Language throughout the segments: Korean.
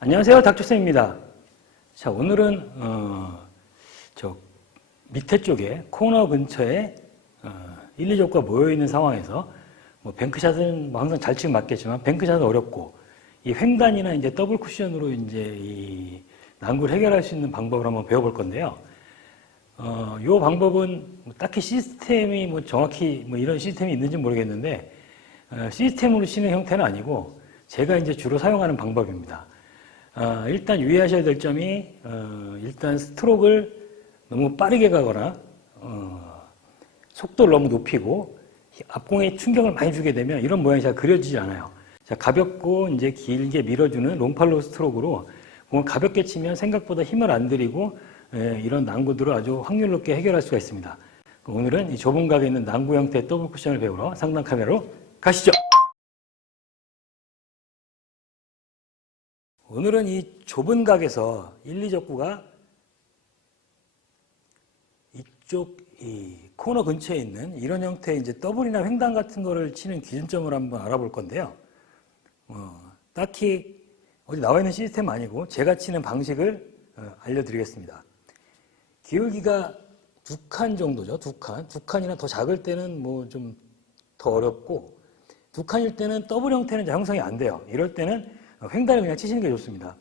안녕하세요, 닥터쌤입니다. 자, 오늘은 저 밑에 쪽에 코너 근처에 1, 2조가 모여 있는 상황에서 뭐 뱅크샷은 뭐 항상 잘 치면 맞겠지만 뱅크샷은 어렵고 이 횡단이나 이제 더블 쿠션으로 이제 이 난구를 해결할 수 있는 방법을 한번 배워볼 건데요. 요 방법은 딱히 시스템이 뭐 정확히 뭐 이런 시스템이 있는지 모르겠는데 시스템으로 치는 형태는 아니고 제가 이제 주로 사용하는 방법입니다. 일단 유의하셔야 될 점이 일단 스트로크를 너무 빠르게 가거나 속도를 너무 높이고 앞공에 충격을 많이 주게 되면 이런 모양이 잘 그려지지 않아요. 자, 가볍고 이제 길게 밀어주는 롱팔로우 스트로크로 공을 가볍게 치면 생각보다 힘을 안 들이고 이런 난구들을 아주 확률 높게 해결할 수가 있습니다. 오늘은 이 좁은 각에 있는 난구 형태의 더블 쿠션을 배우러 상단 카메라로 가시죠. 오늘은 이 좁은 각에서 1, 2적구가 이쪽 이 코너 근처에 있는 이런 형태의 이제 더블이나 횡단 같은 거를 치는 기준점을 한번 알아볼 건데요. 딱히 어디 나와 있는 시스템 아니고 제가 치는 방식을 알려드리겠습니다. 기울기가 2칸 정도죠. 2칸이나 더 작을 때는 뭐 좀 더 어렵고 2칸일 때는 더블 형태는 형성이 안 돼요. 이럴 때는 횡단을 그냥 치시는 게 좋습니다.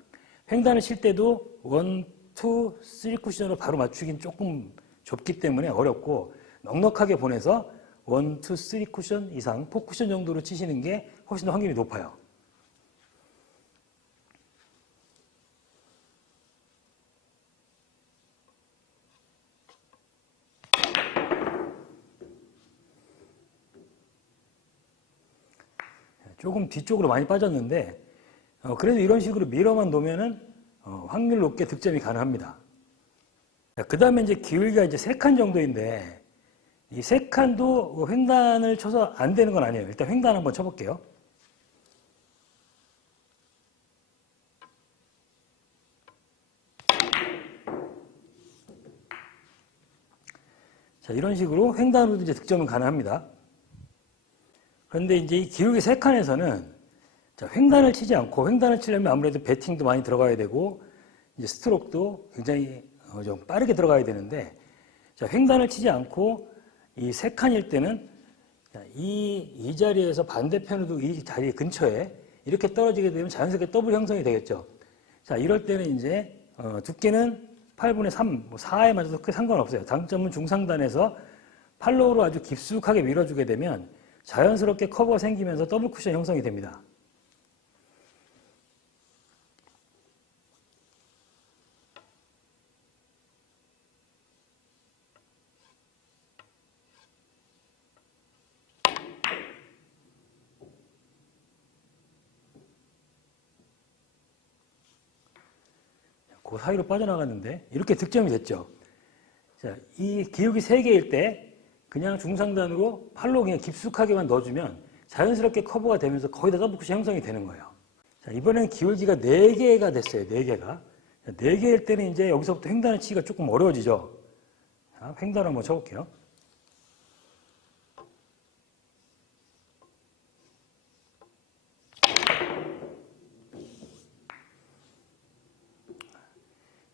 횡단을 칠 때도 1, 2, 3 쿠션으로 바로 맞추긴 조금 좁기 때문에 어렵고 넉넉하게 보내서 1, 2, 3 쿠션 이상 4 쿠션 정도로 치시는 게 훨씬 더 확률이 높아요. 조금 뒤쪽으로 많이 빠졌는데 그래도 이런 식으로 밀어만 놓으면은 확률 높게 득점이 가능합니다. 그 다음에 이제 기울기가 이제 3칸 정도인데 이 3칸도 횡단을 쳐서 안 되는 건 아니에요. 일단 횡단 한번 쳐볼게요. 자, 이런 식으로 횡단으로도 이제 득점은 가능합니다. 그런데 이제 이 기울기 3칸에서는 자, 횡단을 치지 않고 횡단을 치려면 아무래도 배팅도 많이 들어가야 되고 이제 스트로크도 굉장히 좀 빠르게 들어가야 되는데 자, 횡단을 치지 않고 이 3칸일 때는 이 자리에서 반대편으로 이 자리 근처에 이렇게 떨어지게 되면 자연스럽게 더블 형성이 되겠죠. 자, 이럴 때는 이제 두께는 8분의 3, 뭐 4에 맞아도 크게 상관없어요. 당점은 중상단에서 팔로우로 아주 깊숙하게 밀어주게 되면 자연스럽게 커버가 생기면서 더블 쿠션 형성이 됩니다. 그 사이로 빠져나갔는데 이렇게 득점이 됐죠. 자, 이 기울기 3개일 때 그냥 중상단으로 팔로 그냥 깊숙하게만 넣어주면 자연스럽게 커버가 되면서 거의 다 더블 쿠션 형성이 되는 거예요. 자, 이번엔 기울기가 4개가 됐어요. 4개가. 4개일 때는 이제 여기서부터 횡단을 치기가 조금 어려워지죠. 자, 횡단을 한번 쳐볼게요.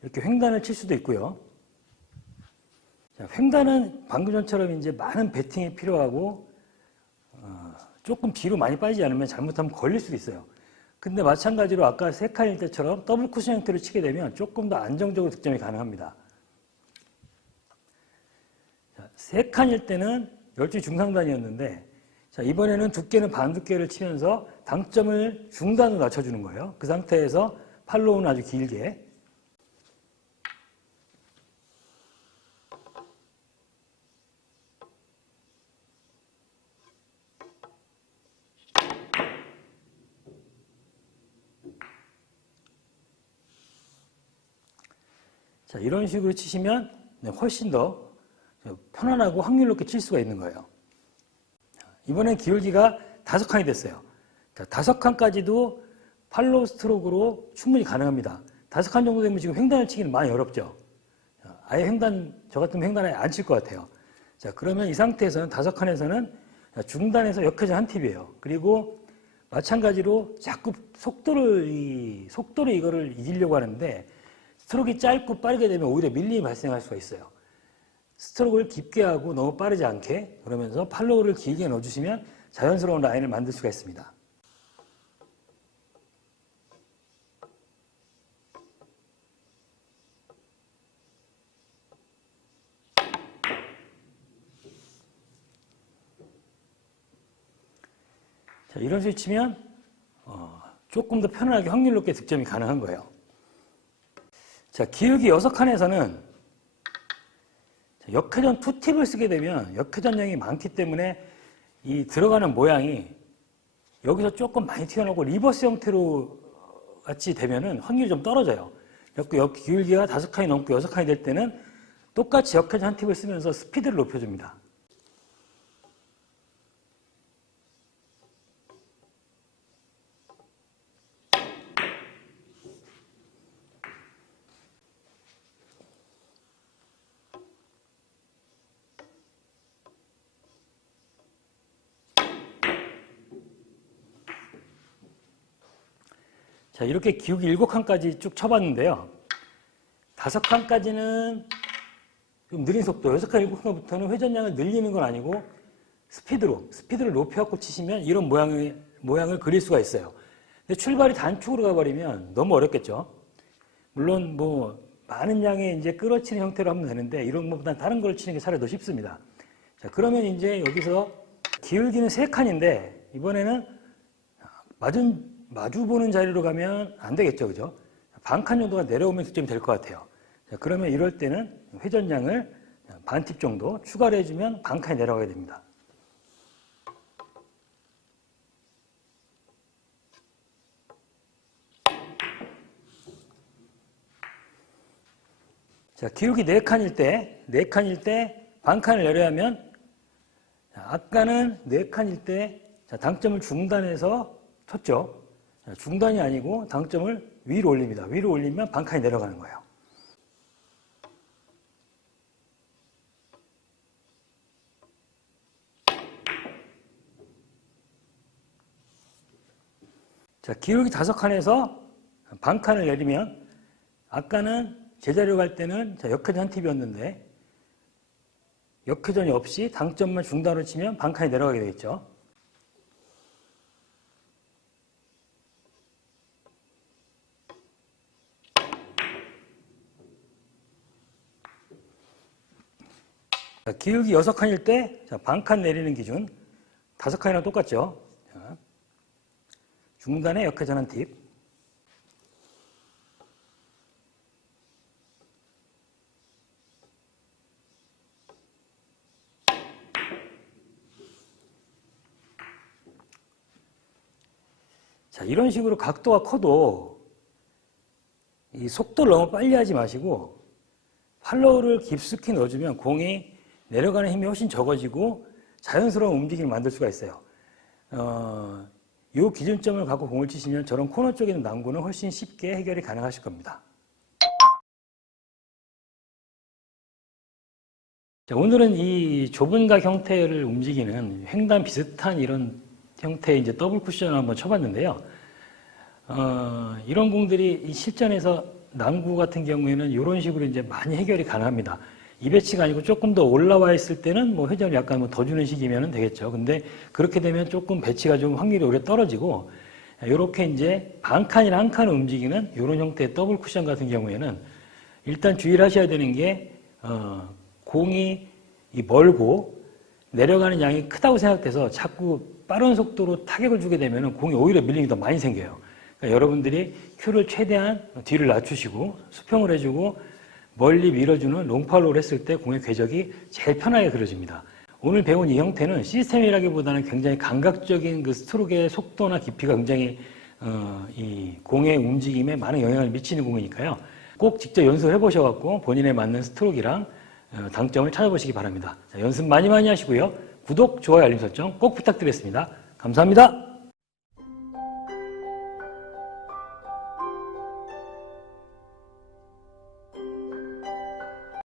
이렇게 횡단을 칠 수도 있고요. 자, 횡단은 방금 전처럼 이제 많은 배팅이 필요하고 조금 뒤로 많이 빠지지 않으면 잘못하면 걸릴 수도 있어요. 근데 마찬가지로 아까 3칸일 때처럼 더블 쿠션 형태로 치게 되면 조금 더 안정적으로 득점이 가능합니다. 자, 3칸일 때는 12 중상단이었는데 자, 이번에는 두께는 반 두께를 치면서 당점을 중단으로 낮춰주는 거예요. 그 상태에서 팔로우는 아주 길게 자, 이런 식으로 치시면 훨씬 더 편안하고 확률 높게 칠 수가 있는 거예요. 이번엔 기울기가 5칸이 됐어요. 자, 5칸까지도 팔로우 스트로크로 충분히 가능합니다. 5칸 정도 되면 지금 횡단을 치기는 많이 어렵죠. 아예 저 같으면 횡단에 안 칠 것 같아요. 자, 그러면 이 상태에서는 5칸에서는 중단에서 역회전 한 팁이에요. 그리고 마찬가지로 자꾸 속도를 이거를 이기려고 하는데 스트로크가 짧고 빠르게 되면 오히려 밀림이 발생할 수가 있어요. 스트로크를 깊게 하고 너무 빠르지 않게 그러면서 팔로우를 길게 넣어주시면 자연스러운 라인을 만들 수가 있습니다. 자, 이런 식으로 치면 조금 더 편안하게 확률 높게 득점이 가능한 거예요. 자, 기울기 6칸에서는 역회전 투팁을 쓰게 되면 역회전량이 많기 때문에 이 들어가는 모양이 여기서 조금 많이 튀어나오고 리버스 형태로 같이 되면은 확률이 좀 떨어져요. 기울기가 5칸이 넘고 6칸이 될 때는 똑같이 역회전 한 팁을 쓰면서 스피드를 높여줍니다. 자, 이렇게 기울기 7칸까지 쭉 쳐봤는데요. 5칸까지는 좀 느린 속도, 6칸, 7칸부터는 회전량을 늘리는 건 아니고 스피드를 높여갖고 치시면 이런 모양을 그릴 수가 있어요. 근데 출발이 단축으로 가버리면 너무 어렵겠죠. 물론 많은 양의 이제 끌어치는 형태로 하면 되는데 이런 것보다는 다른 걸 치는 게 차라리 더 쉽습니다. 자, 그러면 이제 여기서 기울기는 3칸인데 이번에는 마주 보는 자리로 가면 안 되겠죠, 그죠? 반칸 정도가 내려오면 득점이 될 것 같아요. 자, 그러면 이럴 때는 회전량을 반 팁 정도 추가를 해주면 반칸이 내려가게 됩니다. 자, 기울기 4칸일 때 반칸을 내려야 하면 아까는 4칸일 때 당점을 중단해서 쳤죠. 중단이 아니고 당점을 위로 올립니다. 위로 올리면 반칸이 내려가는 거예요. 자, 기울기 5칸에서 반칸을 내리면 아까는 제자리로 갈 때는 역회전 한 팁이었는데 역회전이 없이 당점만 중단으로 치면 반칸이 내려가게 되겠죠. 자, 기울기 6칸일 때 반칸 내리는 기준 5칸이랑 똑같죠. 자, 중단에 역회전 한 팁. 자, 이런 식으로 각도가 커도 이 속도를 너무 빨리 하지 마시고 팔로우를 깊숙이 넣어주면 공이 내려가는 힘이 훨씬 적어지고 자연스러운 움직임을 만들 수가 있어요. 이 기준점을 갖고 공을 치시면 저런 코너 쪽에 있는 난구는 훨씬 쉽게 해결이 가능하실 겁니다. 자, 오늘은 이 좁은 각 형태를 움직이는 횡단 비슷한 이런 형태의 이제 더블 쿠션을 한번 쳐봤는데요. 이런 공들이 이 실전에서 난구 같은 경우에는 이런 식으로 이제 많이 해결이 가능합니다. 이 배치가 아니고 조금 더 올라와 있을 때는 회전을 약간 더 주는 식이면 되겠죠. 근데 그렇게 되면 조금 배치가 좀 확률이 오히려 떨어지고, 이렇게 이제 반칸이나 한 칸을 움직이는 이런 형태의 더블 쿠션 같은 경우에는 일단 주의를 하셔야 되는 게, 공이 멀고 내려가는 양이 크다고 생각돼서 자꾸 빠른 속도로 타격을 주게 되면 공이 오히려 밀림이 더 많이 생겨요. 그러니까 여러분들이 큐를 최대한 뒤를 낮추시고 수평을 해주고 멀리 밀어주는 롱팔로우를 했을 때 공의 궤적이 제일 편하게 그려집니다. 오늘 배운 이 형태는 시스템이라기보다는 굉장히 감각적인 그 스트로크의 속도나 깊이가 굉장히 이 공의 움직임에 많은 영향을 미치는 공이니까요. 꼭 직접 연습해 보셔갖고 본인에 맞는 스트로크랑 당점을 찾아보시기 바랍니다. 자, 연습 많이 하시고요. 구독, 좋아요, 알림 설정 꼭 부탁드리겠습니다. 감사합니다.